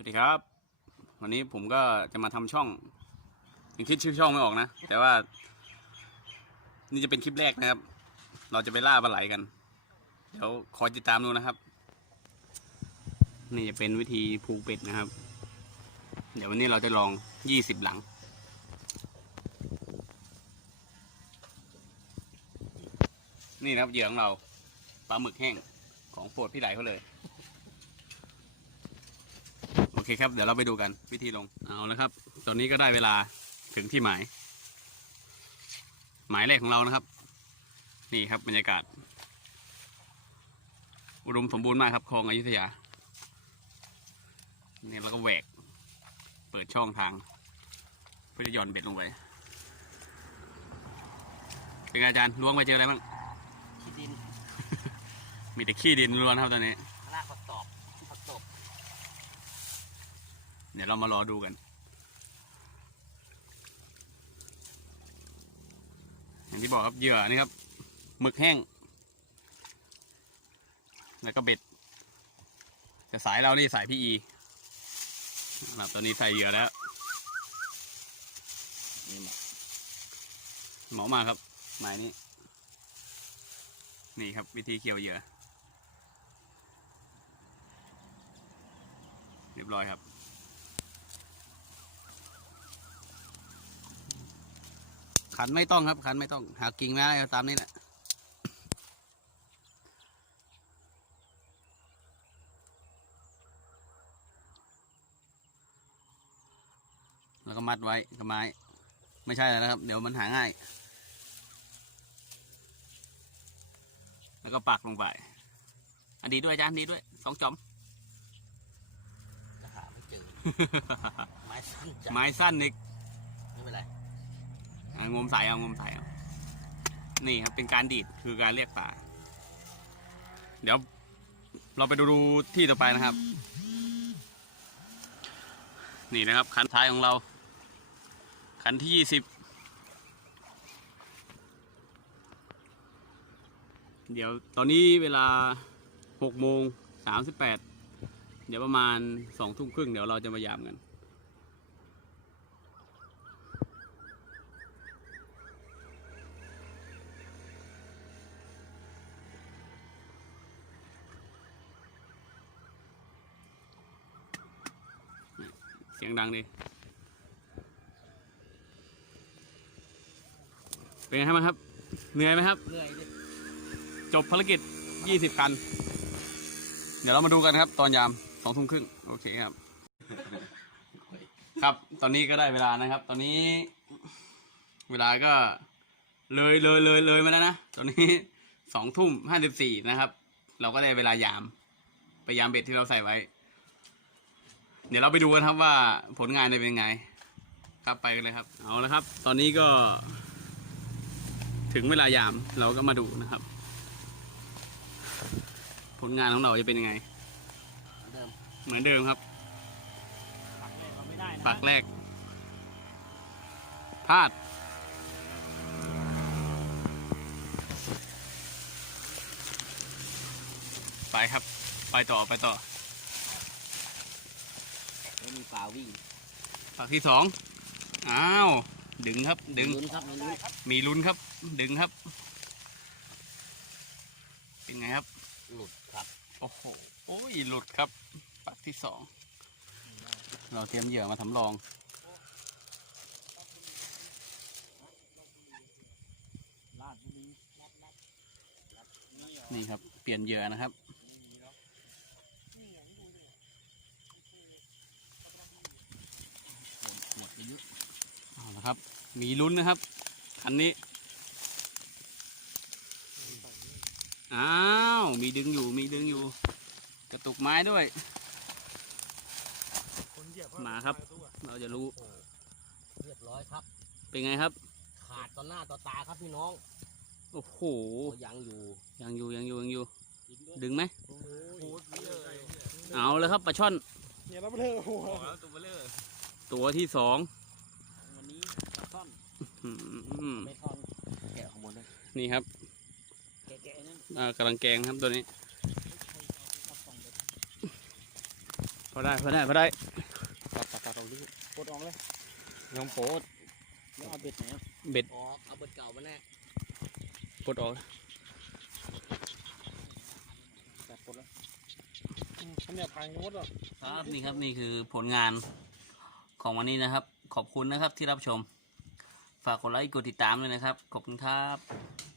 วัสดีครับ วันนี้ผมก็จะมาทำช่องยังคิดชื่อช่องไม่ออกนะ แต่ว่า นี่จะเป็นคลิปแรกนะครับ เราจะไปล่าปลาไหลกัน เดี๋ยวคอยติดตามดูนะครับ นี่จะเป็นวิธีผูกเป็ดนะครับ เดี๋ยววันนี้เราจะลองยี่สิบหลัง นี่นะครับเหยื่อของเราปลาหมึกแห้งของโปรดพี่ไหลเขาเลย โอ เคครับ เดี๋ยวเราไปดูกันวิธีลง เอาละครับ ตอนนี้ก็ได้เวลาถึงที่หมาย หมายแรกของเรานะครับ นี่ครับบรรยากาศ อุดมสมบูรณ์มากครับคลองอยุธยา เนี่ยเราก็แหวก เปิดช่องทาง เพื่อจะหย่อนเบ็ดลงไป เป็นไงอาจารย์ล้วงไปเจออะไรบ้างขี้ดิน มีแต่ขี้ดินล้วนครับตอนนี้ รากผักตอบผักตบ เดี๋ยวเรามารอดูกัน อย่างที่บอกครับเหยื่อนี่ครับหมึกแห้ง แล้วก็เบ็ดแต่สายเรานี่สายพี่อีครับตอนนี้ใส่เหยื่อแล้วหมาะมาครับหมายนี้นี่ครับ วิธีเกี่ยวเหยื่อ เรียบร้อยครับ ขันไม่ต้องครับ ขันไม่ต้อง หากิ่งไม้เอาตามนี้แหละแล้วก็มัดไว้กับไม้ ไม่ใช่แล้วนะครับ เดี๋ยวมันหาง่าย แล้วก็ปักลงไป อันดีด้วยอาจารย์ดีด้วยสองจอมจะหาไม่เจอ ไม้สั้นจัดไม้สั้นนิกไม่เป็นไรอะ งมสายเอางมสายเอานี่ครับเป็นการดีดคือการเรียกปลาเดี๋ยวเราไปดูที่ต่อไปนะครับ นี่นะครับคันท้ายของเรา คันที่ยี่สิบเดี๋ยวตอนนี้เวลาหกโมงสามสิบแปดเดี๋ยวประมาณสองทุ่มครึ่งเดี๋ยวเราจะมายามกัน สียงดังดิเป็นไงบ้างครับ เหนื่อยไหมครับ เหนื่อยดิจบภารกิจ 20 คัน เดี๋ยวเรามาดูกันครับ ตอนยามสองทุ่มครึ่งโอเคครับ ครับตอนนี้ก็ได้เวลานะครับ ตอนนี้ เวลาก็เลยเลยเลยเลยมาแล้วนะ ตอนนี้สองทุ่มห้าสิบสี่นะครับ เราก็ได้เวลายาม ไปยามเบ็ดที่เราใส่ไว้ เดี๋ยวเราไปดูกันครับว่าผลงานจะเป็นยังไง ครับไปกันเลยครับ เอาละครับ ตอนนี้ก็ ถึงเวลายามเราก็มาดูนะครับ ผลงานของเราจะเป็นยังไง เดิมเหมือนเดิมครับ ปักแรกเราไม่ได้นะปักแรกพลาด ไปครับ ไปต่อไปต่อ ไม่มีปลาวิ่งปักที่สองอ้าวดึงครับ ดึงลุ้นครับมีลุ้นมีลุ้นครับ ดึงครับ เป็นไงครับ หลุดครับโอ้โหโอ้ยหลุดครับปักที่สองเราเตรียมเหยื่อมาทำลองลาดบุรีนี่ครับ เปลี่ยนเหยื่อนะครับ หมดอายุ เอาละครับ มีลุ้นนะครับอันนี้อ้าวมีดึงอยู่มีดึงอยู่ กระตุกไม้ด้วยมาครับ เราจะรู้เรียบร้อยครับ เป็นไงครับ ขาดต่อหน้าต่อตาครับพี่น้องโอ้โหโอ้ยังอยู่ยังอยู่ยังอยู่ยังอยู่ ดึงไหมโอ้ยเอาเลยครับปลาช่อนเนี่ยเราไม่เลิกหัวตัวที่สอง วันนี้ปลาช่อน อืม ไม่ทอนแกะข้างบนเลยนี่ครับแกะๆนั่นอ่ากำลังแกงครับตัวนี้เอาสองเด็ดพออได้พอได้พอได้ตัดตัดตัดเอาดิปลดออกเลยน้องโพสแล้วเอาเบ็ดไหนอะเบ็ดออกเอาเบิดเก่ามาแน่ปลดออกจับปลดแล้วอืมฉันอยากพังทั้งหมดหรอกครับนี่ครับนี่คือผลงานของวันนี้นะครับ ขอบคุณนะครับที่รับชม ฝากกดไลค์กดติดตามเลยนะครับ ขอบคุณครับ